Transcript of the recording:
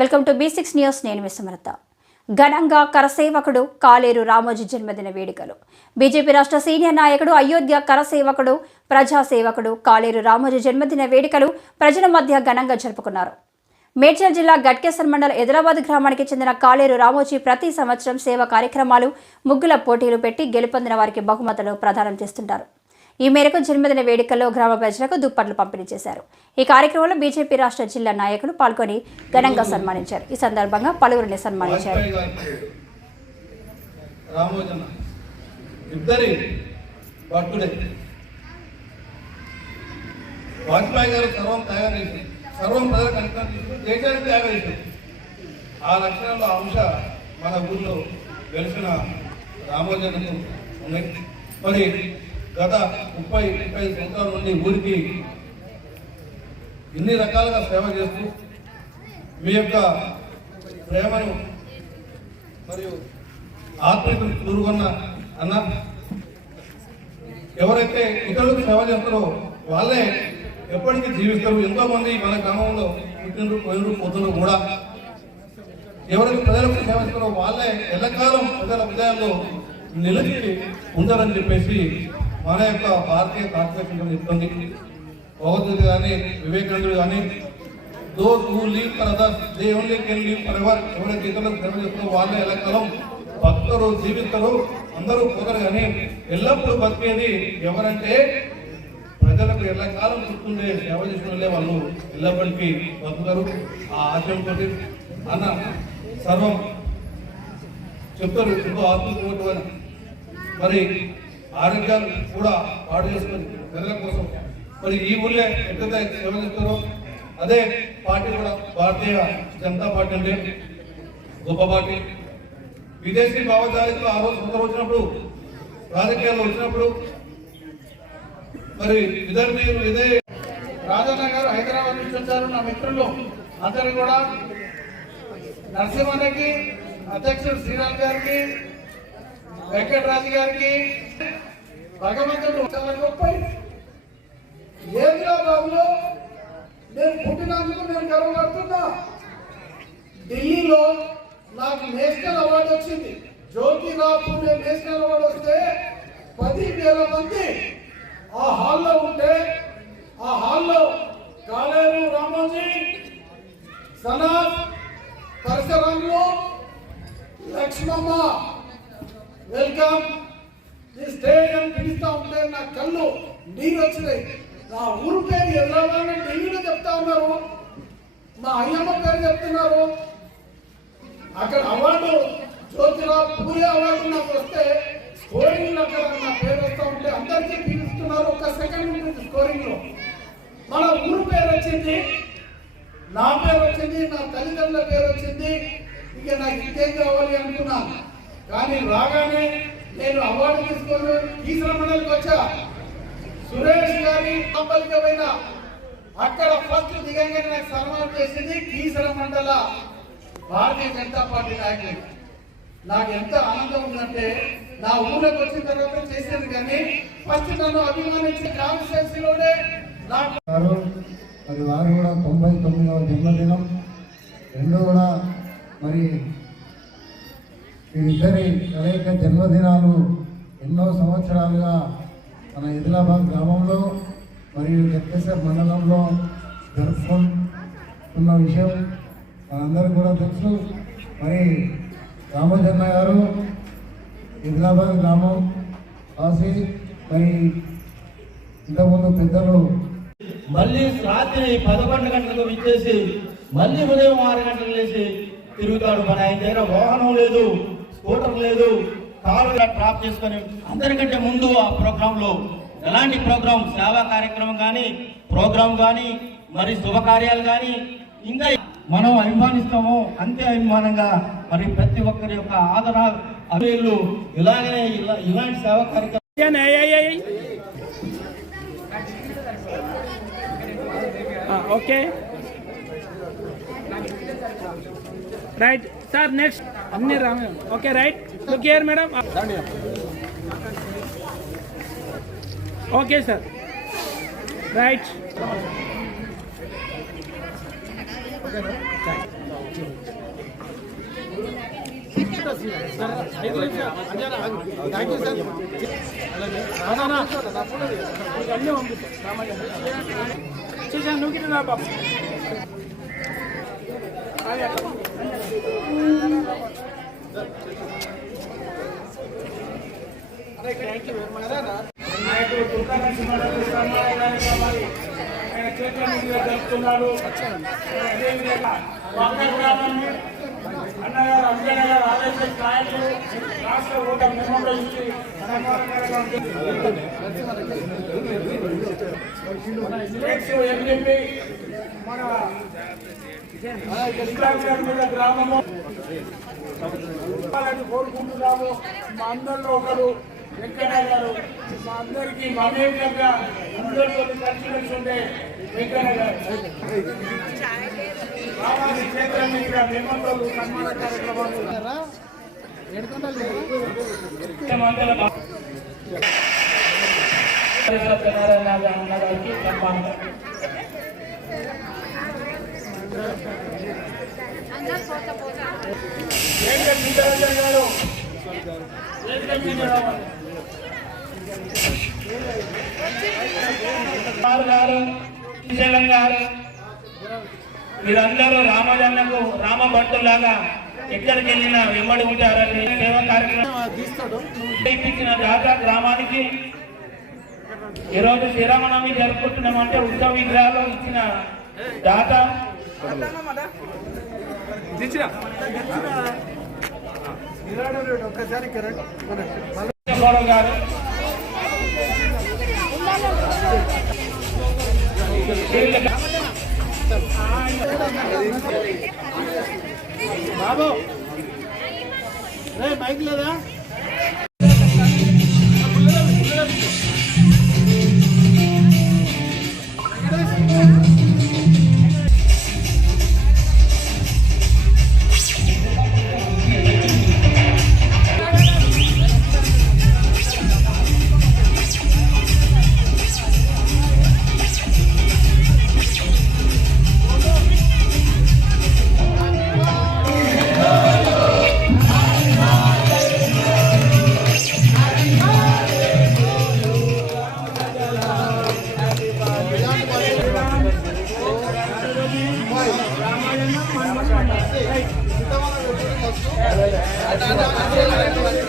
Welcome to B six news నేను విస్మరత ఘనంగా కరసేవకుడు కాలేరు రామోజీ జన్మదిన వేడుకలు. బీజేపీ రాష్ట్ర సీనియర్ నాయకుడు అయోధ్య కరసేవకుడు ప్రజాసేవకుడు కాలేరు రామోజీ జన్మదిన వేడుకలు ప్రజల మధ్య ఘనంగా జరుపుకున్నారు. మేడ్చల్ జిల్లా గట్కేసర్ మండల ఎదిలాబాద్ గ్రామానికి చెందిన కాలేరు రామోజీ ప్రతి సంవత్సరం సేవ కార్యక్రమాలు ముగ్గుల పోటీలు పెట్టి గెలుపొందిన వారికి బహుమతులు ప్రదానం చేస్తుంటారు. ఈ మేరకు జన్మదిన వేడుకల్లో గ్రామ ప్రజలకు దుప్పట్లు పంపిణీ చేశారు. ఈ కార్యక్రమంలో బీజేపీ రాష్ట్ర జిల్లా నాయకులు పాల్గొని ఘనంగా సన్మానించారు. ఈ సందర్భంగా పలువురిని సన్మానించారు. వాజ్పేయి రామోజన ఇద్దరి భక్తుడే వాజ్పేయి గారు సర్వం తయారు చేసి సర్వం ప్రజలకు అంకితం చేసి దేశానికి త్యాగం చేశారు ఆ లక్షణంలో అంశ మన ఊళ్ళో వెలిసిన రామోజనకు ఉన్నాయి. మరి గత ముప్పై ముప్పై సంవత్సరాల నుండి ఊరికి ఇన్ని రకాలుగా సేవ చేస్తూ మీ యొక్క ప్రేమను మరియు ఆత్మీయతను కూరుకున్న అన్న ఎవరైతే ఇతరులకు సేవ చేస్తారో వాళ్ళే ఎప్పటికీ జీవిస్తారు. ఎంతోమంది మన గ్రామంలో పుట్టినరు పోయినరు పోతున్నారు కూడా. ఎవరైతే ప్రజలకు సేవ చేస్తారో వాళ్ళే ఎల్లకాలం ప్రజల హృదయాల్లో నిలిచి ఉండాలని చెప్పేసి మన యొక్క భారతీయ కాన్స్టిట్యూషన్ చెప్తుంది భగవద్గీత కానీ వివేకానందుడు కానీ those who live for others they only can live for ever ఎవరైతే ఇతరులకు సేవ చేస్తారో వాళ్ళే ఎలక్కలం భక్తులు జీవిస్తారు అందరూ కుదరు కానీ ఎల్లప్పుడూ బతికేది ఎవరంటే ప్రజలకు ఎల్లకాలం చూస్తుండే సేవ చేసిన వాళ్ళు ఎల్లప్పటికీ బతుకుతారు. ఆ ఆశయంతో అన్న సర్వం చెప్తారు. ఎంతో ఆత్మ మరి ఆరోగ్యాలు కూడా పాడు చేసుకుని ప్రజల కోసం. మరి ఈ ఊళ్ళే ఎక్కడైతే సేవ చేస్తారో? అదే పార్టీ కూడా భారతీయ జనతా పార్టీ అంటే గొప్ప పార్టీ. విదేశీ భావజాలికలు ఆ రోజు కొందరు వచ్చినప్పుడు రాజకీయాల్లో వచ్చినప్పుడు మరి విదర్భీయులు ఇదే రాజన్న గారు హైదరాబాద్ నుంచి వచ్చారు నా మిత్రులు. అందరు కూడా నరసింహన్నకి అధ్యక్షుడు శ్రీరామ్ గారికి వెంకటరాజు గారికి భగవంతుడు చాలా గొప్ప హైదరాబాద్లో నేను పుట్టినందుకు నేను గర్వపడుతున్నా. ఢిల్లీలో నాకు నేషనల్ అవార్డు వచ్చింది. జ్యోతిరావు నేను నేషనల్ అవార్డు వస్తే పది వేల మంది ఆ హాల్లో ఉంటే ఆ హాల్లో కాలేరు రామోజీ సనాత్ పరిసరంలో లక్ష్మమ్మ వెల్కమ్ ఈ స్టేజ్ అని పిలుస్తా ఉంటే నా కళ్ళు నీరు వచ్చినాయి నా ఊరు పేరు ఎదురవాలని ఢిల్లీలో చెప్తా ఉన్నారు. మా అయ్యమ్మ పేరు చెప్తున్నారు. అక్కడ అవార్డు జ్యోతిరావు పూలే అవార్డు నాకు వస్తే స్కోరింగ్ అక్కడ నా పేరు వస్తూ ఉంటే అందరికీ పిలుస్తున్నారు ఒక సెకండ్ ఉంటుంది స్కోరింగ్లో. మన ఊరు పేరు వచ్చింది. నా పేరు వచ్చింది నా తల్లిదండ్రుల పేరు వచ్చింది. ఇక నాకు ఇంకేం కావాలి అనుకున్నాను. కానీ రాగానే నేను అవార్డు తీసుకొని ఈశ్వర మండలికి వచ్చా. సురేష్ గారి కంపల్కి అక్కడ ఫస్ట్ దిగంగానే నాకు సన్మానం చేసింది కీసర మండల భారతీయ జనతా పార్టీ నాయకులు. నాకు ఎంత ఆనందం ఉందంటే నా ఊళ్ళకి వచ్చిన తర్వాత చేసేది కానీ ఫస్ట్ నన్ను అభిమానించి కాన్స్టిట్యూన్సీలోనే నాకు మరి వారు కూడా తొంభై తొమ్మిదవ జన్మదినం. రెండు కూడా మరి వీరిద్దరి కలయిక జన్మదినాలు ఎన్నో సంవత్సరాలుగా మన ఆదిలాబాద్ గ్రామంలో మరియు గట్టేశ్వర మండలంలో జరుపుకుంటున్న విషయం మనందరికీ కూడా తెలుసు. మరి రామచంద్ర గారు హైదరాబాద్ గ్రామం కాసి మరి ఇంతకుముందు పెద్దలు మళ్ళీ రాత్రి పదకొండు గంటలకు విచ్చేసి మళ్ళీ ఉదయం ఆరు గంటలకు లేచి తిరుగుతాడు. మన ఆయన దగ్గర వాహనం లేదు స్కూటర్ లేదు కారు డ్రాప్ చేసుకొని అందరికంటే ముందు ఆ ప్రోగ్రాంలో ఎలాంటి ప్రోగ్రామ్ సేవా కార్యక్రమం కానీ ప్రోగ్రామ్ కానీ మరి శుభకార్యాలు కానీ ఇంకా మనం అభిమానిస్తాము అంతే అభిమానంగా మరి ప్రతి ఒక్కరి యొక్క ఆదరణ అభిలు ఇలాగనే ఇలా- ఇలాంటి సేవా కార్యక్రమం. ఓకే. Right sir next. అన్ని రామే. Okay right. Look here madam. Okay sir right అన్నీ పంపిస్తాం రామాజన్ చూసాను నువ్వు రా బాబు. అది అట్లా. నాయకుడు దుర్గా నరసింహారావు రామారావు గారి ఆయన చేతుల మీదుగా జరుపుతున్నాడు. అదేవిధంగా వంద గ్రామాన్ని అన్నగారు అంజయ్య గారు ఆదేశం నాయకులు రాష్ట్ర ఓటర్ మెంబర్లు ఇచ్చి మన గ్రామము కోరుకుంటున్నాము. మా అందరిలో ఒకరు వెంకయ్య గారు. మా అందరికీ మమేకంగా అందరితో కలిసి ఉండే వెంకయ్య గారు రామాజీ క్షేత్రం మీద సన్మాన కార్యక్రమాలు. సత్యనారాయణ అన్న గారికి సన్మానం ఏంటంటే గారు. గారు గారు శ్రీశైలం గారు రామజన్నకు రామ భక్తులాగా ఎక్కడికి వెళ్ళినా వెంబడి ఉంటారని సేవా కార్యక్రమం దాకా గ్రామానికి ఈరోజు శ్రీరామనవమి జరుపుకుంటున్నామంటే ఉత్సవ విగ్రహాలు ఇచ్చిన దాత. గారు బాబు. రే బైక్ లేదా? పెట్టాలి